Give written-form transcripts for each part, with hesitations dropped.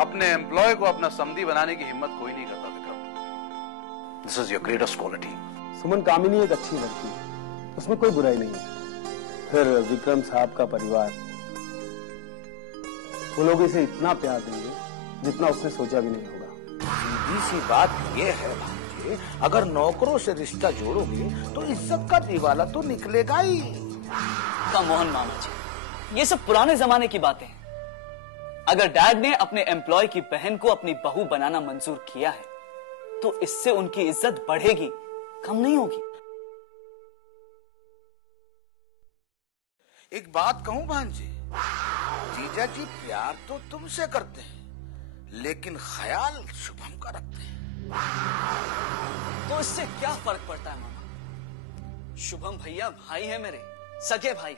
अपने एम्प्लॉय को अपना समधी बनाने की हिम्मत कोई नहीं करता Vikram. This is your greatest quality. Suman, Kamini एक अच्छी लड़की है, उसमें कोई बुराई नहीं है। फिर विक्रम साहब का परिवार, वो लोग इसे इतना प्यार देंगे जितना उसने सोचा भी नहीं होगा। सीधी सी बात ये है भांजे, अगर नौकरों से रिश्ता जोड़ोगे तो इज्जत का दीवाला तो निकलेगा ही। कम ऑन मामा जी, ये सब पुराने जमाने की बातें हैं। अगर डैड ने अपने एम्प्लॉय की बहन को अपनी बहू बनाना मंजूर किया है तो इससे उनकी इज्जत बढ़ेगी, कम नहीं होगी। एक बात कहूं भांजे, जीजा जी प्यार तो तुमसे करते हैं लेकिन ख्याल शुभम का रखते हैं। तो इससे क्या फर्क पड़ता है मामा? शुभम भैया भाई है मेरे, सगे भाई।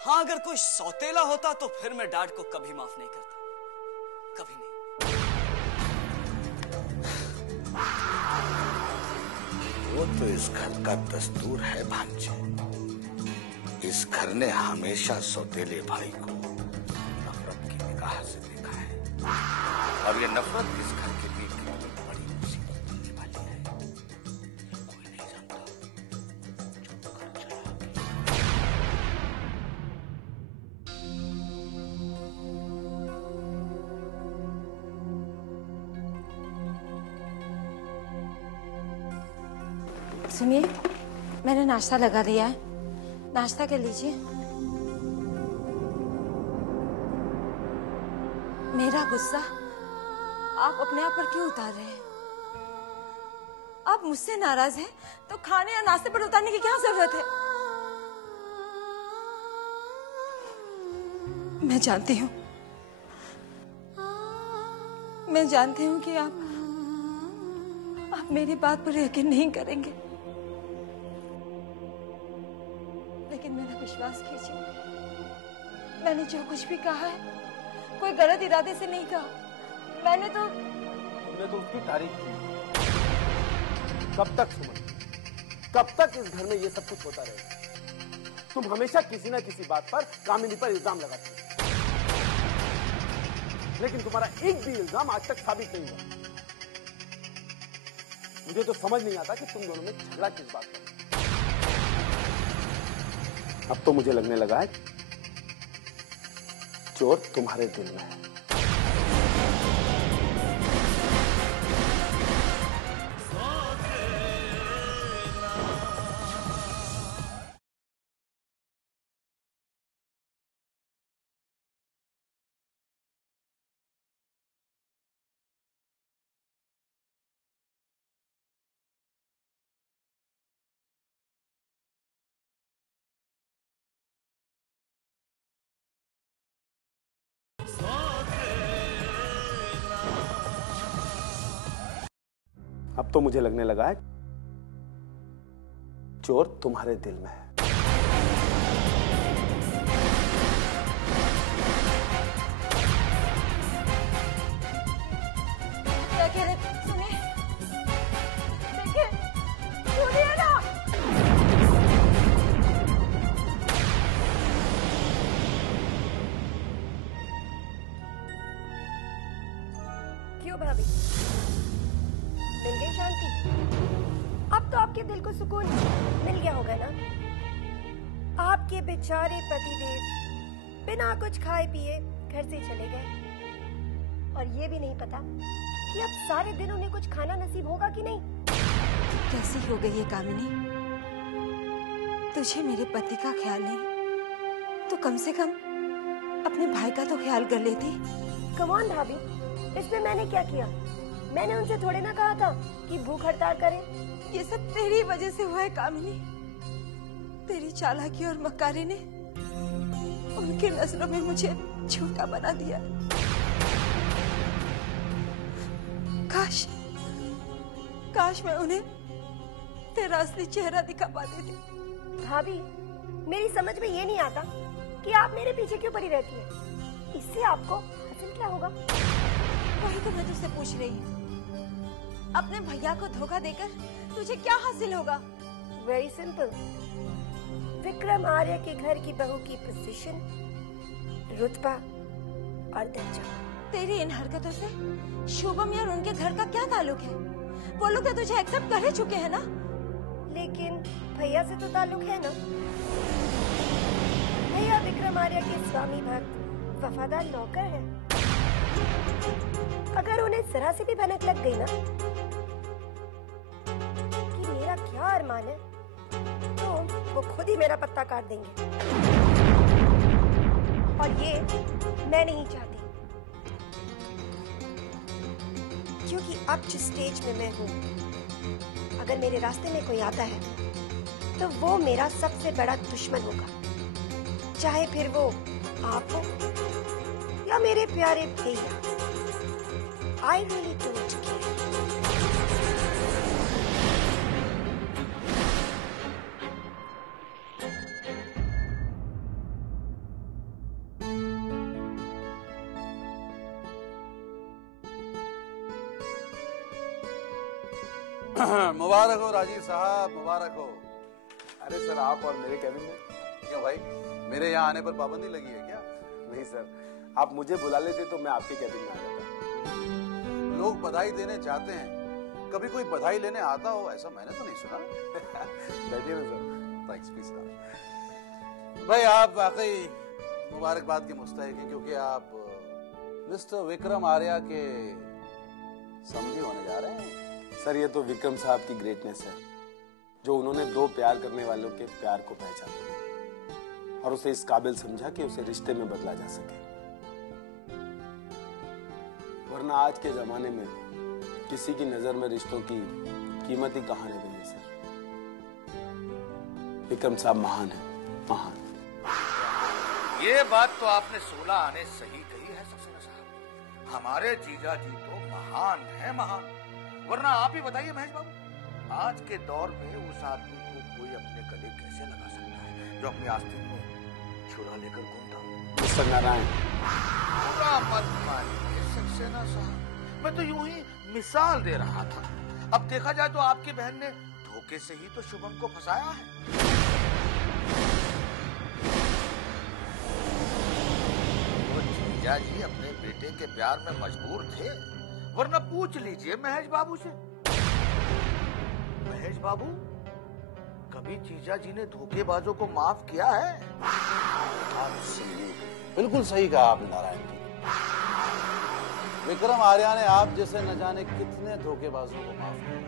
हाँ, अगर कोई सौतेला होता तो फिर मैं डैड को कभी माफ नहीं करता, कभी नहीं। वो तो इस घर का दस्तूर है भांजे। इस घर ने हमेशा सौतेले भाई को नफरत की निगाह से देखा है, और ये नफरत इस घर के लिए कितनी बड़ी मुसीबत बनने वाली है कोई नहीं जानता। जो घर चला सुनिए, मैंने नाश्ता लगा दिया है, नाश्ता कर लीजिए। मेरा गुस्सा आप अपने आप पर क्यों उतार रहे हैं? आप मुझसे नाराज हैं तो खाने या नाश्ते पर उतारने की क्या जरूरत है? मैं जानती हूँ कि आप मेरी बात पर यकीन नहीं करेंगे, लेकिन मेरा विश्वास कीजिए, मैंने जो कुछ भी कहा है कोई गलत इरादे से नहीं कहा। मैंने तो उसकी तारीफ की। कब तक सुमन, कब तक इस घर में ये सब कुछ होता रहेगा? तुम हमेशा किसी ना किसी बात पर कामिनी पर इल्जाम लगाती हो, लेकिन तुम्हारा एक भी इल्जाम आज तक साबित नहीं हुआ। मुझे तो समझ नहीं आता कि तुम दोनों में झगड़ा किस बात पर। अब तो मुझे लगने लगा है चोर तुम्हारे दिल में है। अब तो मुझे लगने लगा है चोर तुम्हारे दिल में है। क्यों भाभी, मिल गई शांति? अब तो आपके दिल को सुकून मिल गया होगा ना? आपके बेचारे पतिदेव बिना कुछ खाए पिए घर से चले गए, और ये भी नहीं पता कि अब सारे दिन उन्हें कुछ खाना नसीब होगा कि नहीं। कैसी हो गई है कामिनी? तुझे मेरे पति का ख्याल नहीं तो कम से कम अपने भाई का तो ख्याल कर लेती। कम ऑन भाभी, इसमें मैंने क्या किया? मैंने उनसे थोड़े ना कहा था कि भूख हड़ताल करें। ये सब तेरी वजह से हुआ है कामिनी। तेरी चालाकी और मक्कारी ने उनकी नजरों में मुझे झूठा बना दिया। काश मैं उन्हें तेरा असली चेहरा दिखा पाती थी। भाभी, मेरी समझ में ये नहीं आता कि आप मेरे पीछे क्यों पड़ी रहती है। इससे आपको हासिल क्या होगा? वही तो मैं तुझसे पूछ रही हूँ। अपने भैया को धोखा देकर तुझे क्या हासिल होगा? वेरी सिंपल, विक्रम आर्य के घर की बहू की पोजीशन, रुतबा और दर्जा। तेरी इन हरकतों से शुभम यार उनके घर का क्या ताल्लुक है? वो लोग तो तुझे एक्सेप्ट कर ही चुके हैं ना? लेकिन भैया से तो ताल्लुक है ना। भैया विक्रम आर्या के स्वामी भक्त वफादार नौकर है। अगर उन्हें जरा से भी भनक लग गई ना कि मेरा क्या अरमान है, तो वो खुद ही मेरा पत्ता काट देंगे। और ये मैं नहीं चाहती, क्योंकि अब जिस स्टेज में मैं हूँ, अगर मेरे रास्ते में कोई आता है तो वो मेरा सबसे बड़ा दुश्मन होगा, चाहे फिर वो आप हो या मेरे प्यारे भैया। I really don't care. मुबारक हो राजीव साहब, मुबारक हो। अरे सर, आप और मेरे कैबिन में? क्यों भाई, मेरे यहाँ आने पर पाबंदी लगी है क्या? नहीं सर, आप मुझे बुला लेते तो मैं आपके कैबिन में आ जाता। लोग बधाई देने जाते हैं, कभी कोई बधाई लेने आता हो ऐसा मैंने तो नहीं सुना। बैठिए ना सर। Thanks please. भाई आप वाकई मुबारकबाद के मुस्तहिक हैं, क्योंकि आप मिस्टर विक्रम आर्या के समधी होने जा रहे हैं। सर, ये तो विक्रम साहब की ग्रेटनेस है, जो उन्होंने दो प्यार करने वालों के प्यार को पहचाना और उसे इस काबिल समझा कि उसे रिश्ते में बदला जा सके। वरना आज के जमाने में किसी की नजर में रिश्तों की कीमत ही कहां रह गई है सर। विक्रम साहब महान है, महान। ये बात तो आपने 16 आने सही कही है सक्सेना साहब। हमारे जीजा जी तो महान है, महान। वरना आप ही बताइए महेश बाबू, आज के दौर में उस आदमी को कोई अपने गले कैसे लगा सकता है जो अपनी आस्तीन में छुरा लेकर घूमता हो? मिस्टर नारायण, बुरा मत मानिए सक्सेना साहब, मैं तो यूं ही मिसाल दे रहा था। अब देखा जाए तो आपकी बहन ने धोखे से ही तो शुभम को फंसाया है। वो जीजा जी अपने बेटे के प्यार में मजबूर थे, वरना पूछ लीजिए महेश बाबू से। महेश बाबू, कभी जीजा जी ने धोखेबाजों को माफ किया है? बिल्कुल सही कहा आपने नारायण जी। विक्रम आर्या ने आप जैसे न जाने कितने धोखेबाजों को माफ किया,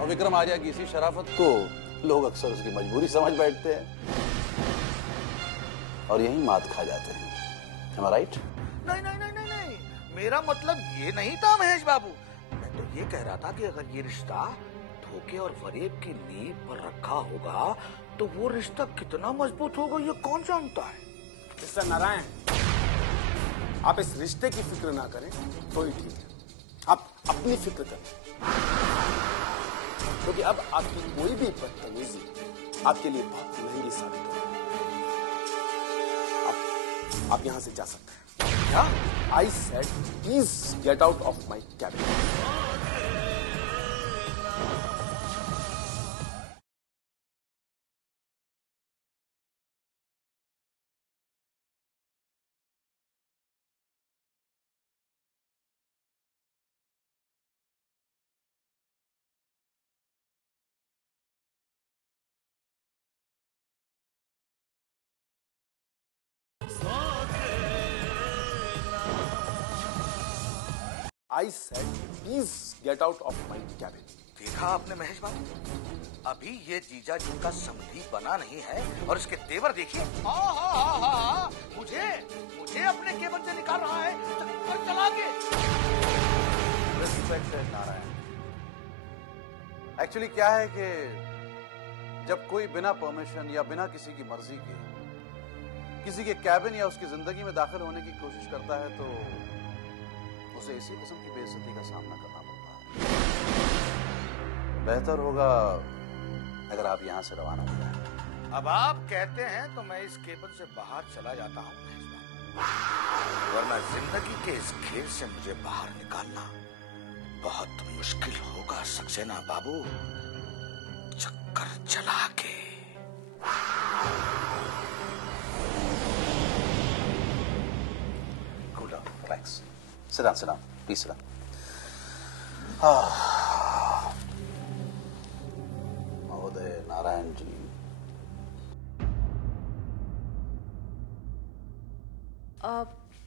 और विक्रम आर्या की इसी शराफत को लोग अक्सर उसकी मजबूरी समझ बैठते हैं और यही मात खा जाते हैं। Am I right? नहीं नहीं नहीं नहीं नहीं, मेरा मतलब ये नहीं था महेश बाबू। मैं तो ये कह रहा था कि अगर ये रिश्ता धोखे और फरेब की नींव पर रखा होगा तो वो रिश्ता कितना मजबूत होगा ये कौन जानता है। मिस्टर नारायण, आप इस रिश्ते की फिक्र ना करें तो ही ठीक है। आप अपनी फिक्र करें, क्योंकि अब आपकी कोई भी बदतमीजी आपके लिए बहुत महंगी साबित होगी। आप यहां से जा सकते हैं। क्या? I said please get out of my cabin. I said, please get out of my cabin. देखा आपने महेश बाबू, अभी ये जीजा जी का समधी बना नहीं है और इसके तेवर देखिए। मुझे अपने केबल से निकाल रहा है, चला के। रिस्पेक्टेड नारायण, एक्चुअली क्या है कि जब कोई बिना परमिशन या बिना किसी की मर्जी के किसी के कैबिन या उसकी जिंदगी में दाखिल होने की कोशिश करता है तो उसे इसी किस्म की बेइज्जती का सामना करना पड़ता है। बेहतर होगा अगर आप यहां से रवाना हो जाएं। अब आप कहते हैं तो मैं इस केबल से बाहर चला जाता हूं महेश बाबू, वरना जिंदगी के इस खेल से मुझे बाहर निकालना बहुत मुश्किल होगा सक्सेना बाबू। चक्कर चला के। Sit down, sit down. Please sit down. महोदय नारायण जी।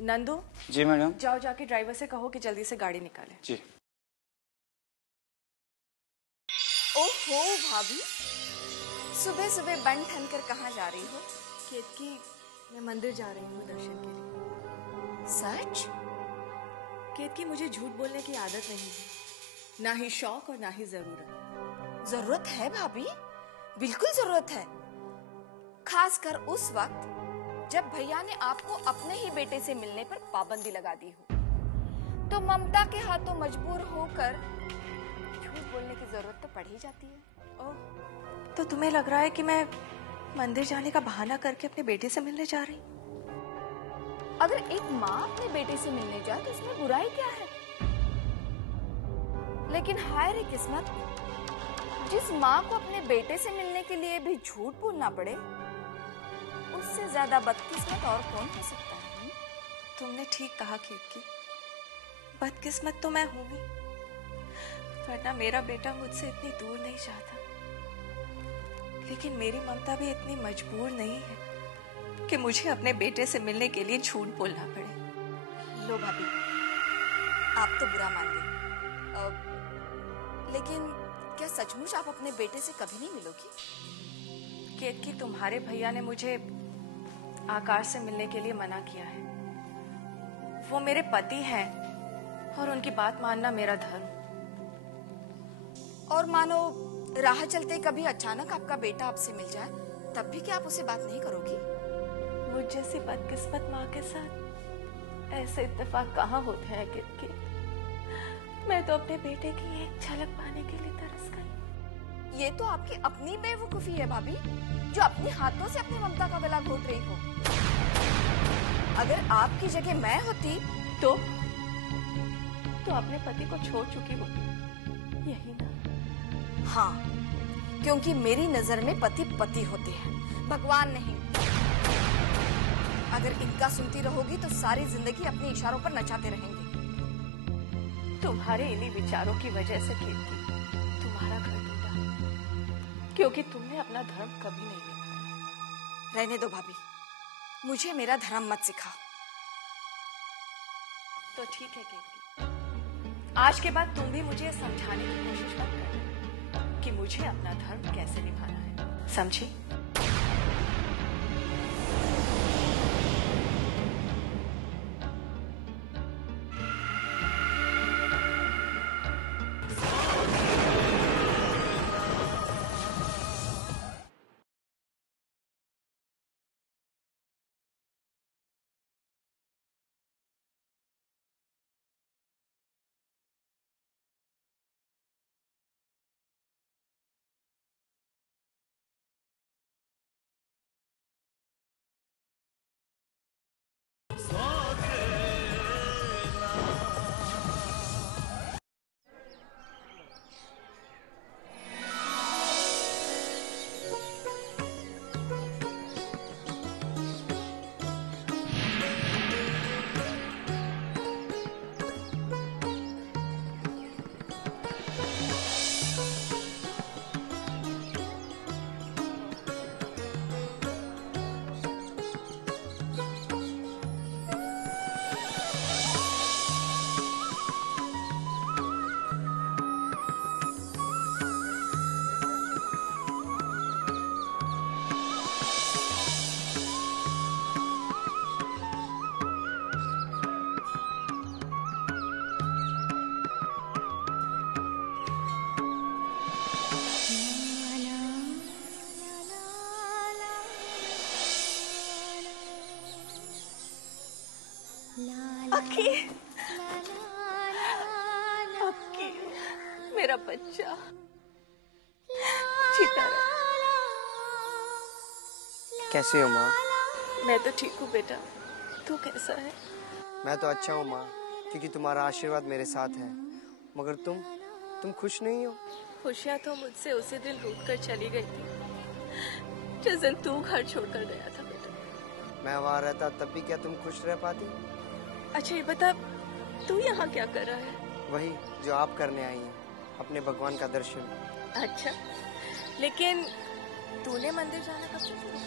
नंदू, जी मैडम। जाओ जाके ड्राइवर से कहो कि जल्दी से गाड़ी निकाले। जी। ओहो भाभी, सुबह सुबह बन ठन कर कहाँ जा रही हो? केतकी, मैं मंदिर जा रही हूँ दर्शन के लिए। सच? केतकी, मुझे झूठ बोलने की आदत नहीं है, ना ही शौक और ना ही जरूरत। जरूरत है भाभी, बिल्कुल जरूरत है। खासकर उस वक्त जब भैया ने आपको अपने ही बेटे से मिलने पर पाबंदी लगा दी हो, तो ममता के हाथों मजबूर होकर झूठ बोलने की जरूरत तो पड़ ही जाती है। ओह, तो तुम्हें लग रहा है कि मैं मंदिर जाने का बहाना करके अपने बेटे से मिलने जा रही? अगर एक माँ अपने बेटे से मिलने जाए तो इसमें बुराई क्या है? लेकिन हाय रे किस्मत, जिस माँ को अपने बेटे से मिलने के लिए भी झूठ बोलना पड़े, उससे ज्यादा बदकिस्मत और कौन हो सकता है? तुमने ठीक कहा केतकी, बदकिस्मत तो मैं हूँ ही, वरना मेरा बेटा मुझसे इतनी दूर नहीं जाता। लेकिन मेरी ममता भी इतनी मजबूर नहीं है कि मुझे अपने बेटे से मिलने के लिए झूठ बोलना पड़े। लो भाभी, आप तो बुरा मान गई, लेकिन क्या सचमुच आप अपने बेटे से कभी नहीं मिलोगी? केतकी, तुम्हारे भैया ने मुझे आकाश से मिलने के लिए मना किया है। वो मेरे पति हैं और उनकी बात मानना मेरा धर्म। और मानो राह चलते कभी अचानक आपका बेटा आपसे मिल जाए, तब भी क्या आप उसे बात नहीं करोगी? मुझ जैसी बदकिस्मत माँ के साथ ऐसे इत्तेफाक कहाँ होते हैं केतकी? मैं तो अपने बेटे की एक झलक पाने के लिए तरस गई। ये तो आपकी अपनी बेवकूफी है भाभी, जो अपने हाथों से अपनी ममता का गला घोट रही हो। अगर आपकी जगह मैं होती तो अपने पति को छोड़ चुकी होती, यही ना? हाँ, क्योंकि मेरी नजर में पति पति होते हैं, भगवान नहीं। अगर इनका सुनती रहोगी तो सारी जिंदगी अपने इशारों पर नचाते रहेंगे। तुम्हारे इन्हीं विचारों की वजह से केतकी, तुम्हारा घर टूटा, क्योंकि तुमने अपना धर्म कभी नहीं निभाया। रहने दो भाभी, मुझे मेरा धर्म मत सिखाओ। तो ठीक है केतकी, आज के बाद तुम भी मुझे समझाने की कोशिश मत करना कि मुझे अपना धर्म कैसे निभाना है, समझी? अक्की, अक्की, मेरा बच्चा जीता रहे। कैसे हो माँ? मैं तो ठीक हूँ बेटा, तू कैसा है? मैं तो अच्छा हूँ माँ, क्योंकि तुम्हारा आशीर्वाद मेरे साथ है। मगर तुम खुश नहीं हो? खुशियाँ तो मुझसे उसी दिन रूठ कर चली गई थी जिस दिन तू घर छोड़कर गया था बेटा। मैं वहाँ रहता तब भी क्या तुम खुश रह पाती? अच्छा ये बता, तू यहाँ क्या कर रहा है? वही जो आप करने आई हैं, अपने भगवान का दर्शन। अच्छा, लेकिन तूने मंदिर जाना कब से शुरू?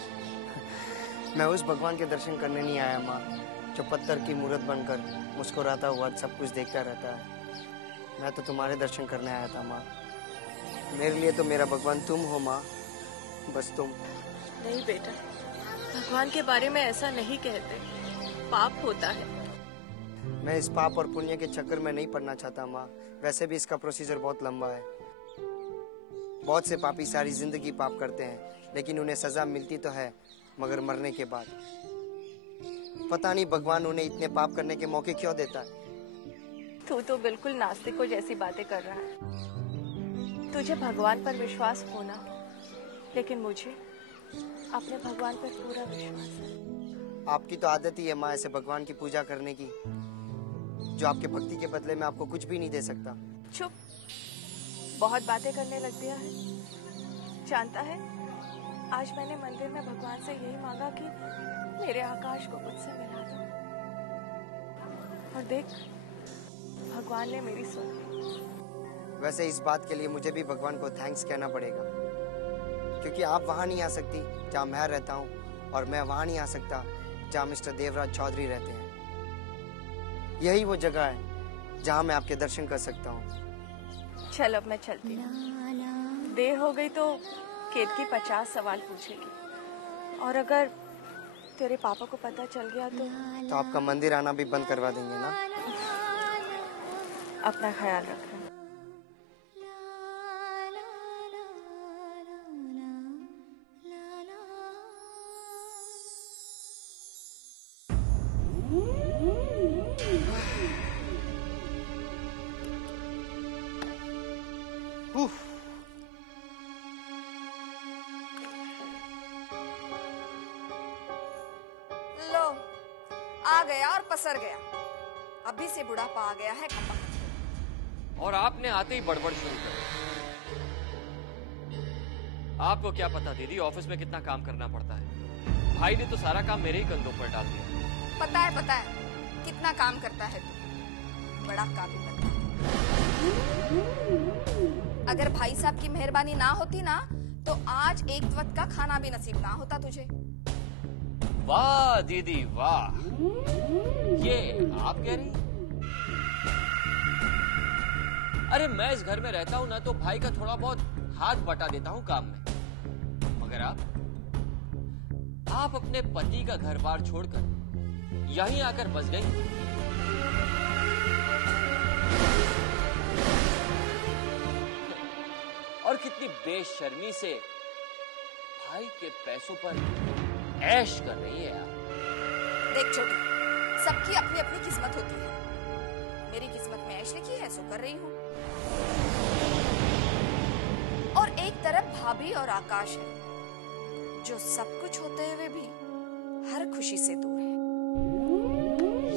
मैं उस भगवान के दर्शन करने नहीं आया माँ, जो पत्थर की मूर्त बनकर मुस्कुराता हुआ सब कुछ देखता रहता है। मैं तो तुम्हारे दर्शन करने आया था माँ। मेरे लिए तो मेरा भगवान तुम हो माँ, बस तुम। नहीं बेटा, भगवान के बारे में ऐसा नहीं कहते, पाप होता है। मैं इस पाप और पुण्य के चक्कर में नहीं पड़ना चाहता माँ। वैसे भी इसका प्रोसीजर बहुत लंबा है। बहुत से पापी सारी जिंदगी पाप करते हैं, लेकिन उन्हें सजा मिलती तो है, मगर मरने के बाद। पता नहीं भगवान उन्हें इतने पाप करने के मौके क्यों देता है। तू तो बिल्कुल नास्तिकों जैसी बातें कर रहा है। तुझे भगवान पर विश्वास होना, लेकिन मुझे अपने भगवान पर पूरा विश्वास है। आपकी तो आदत ही है माँ ऐसे भगवान की पूजा करने की, जो आपके भक्ति के बदले में आपको कुछ भी नहीं दे सकता। चुप, बहुत बातें करने लग गया है। जानता है, आज मैंने मंदिर में भगवान से यही मांगा कि मेरे आकाश को मुझसे मिला दो, और देख, भगवान ने मेरी सुन ली। वैसे इस बात के लिए मुझे भी भगवान को थैंक्स कहना पड़ेगा, क्योंकि आप वहाँ नहीं आ सकती जहाँ मैं रहता हूँ, और मैं वहाँ नहीं आ सकता जहाँ मिस्टर देवराज चौधरी रहते हैं। यही वो जगह है जहाँ मैं आपके दर्शन कर सकता हूँ। चल अब मैं चलती हूँ। देर हो गई तो केतकी 50 सवाल पूछेगी, और अगर तेरे पापा को पता चल गया तो आपका मंदिर आना भी बंद करवा देंगे ना? अपना ख्याल रखना। लो, आ गया और पसर गया। अभी से बुढ़ापा आ गया है खपा। और आपने आते ही बड़बड़ शुरू कर दी। आपको क्या पता दीदी, ऑफिस में कितना काम करना पड़ता है। भाई ने तो सारा काम मेरे ही कंधों पर डाल दिया। पता है कितना काम करता है तू, बड़ा काबिल बंदा। अगर भाई साहब की मेहरबानी ना होती ना, तो आज एक वक्त का खाना भी नसीब ना होता तुझे। वाह दीदी वाह, ये आप कह रही? अरे मैं इस घर में रहता हूं ना, तो भाई का थोड़ा बहुत हाथ बटा देता हूं काम में, मगर आप अपने पति का घर बार छोड़कर यहीं आकर बस गई। और कितनी बेशर्मी से भाई के पैसों पर ऐश कर रही है यार। देख छोटी, सबकी अपनी अपनी किस्मत होती है। मेरी किस्मत में ऐश लिखी है, सो कर रही हूँ। और एक तरफ भाभी और आकाश है, जो सब कुछ होते हुए भी हर खुशी से दूर है।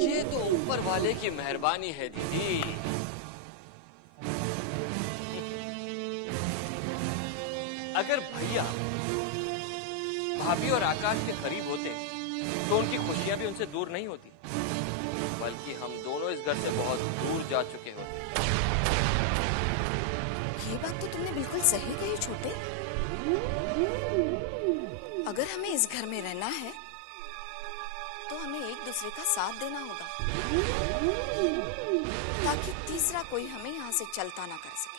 ये तो ऊपर वाले की मेहरबानी है दीदी। अगर भैया भाभी और आकाश के करीब होते तो उनकी खुशियां भी उनसे दूर नहीं होती, बल्कि हम दोनों इस घर से बहुत दूर जा चुके होते। ये बात तो तुमने बिल्कुल सही कही छोटे। अगर हमें इस घर में रहना है, तो हमें एक दूसरे का साथ देना होगा, ताकि तीसरा कोई हमें यहाँ से चलता ना कर सके।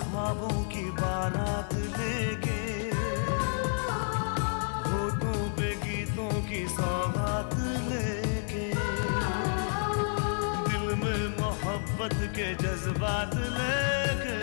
ख्वाबों की बारात लेके, होठों पे गीतों की सौगात लेके, दिल में मोहब्बत के जज्बात लेके,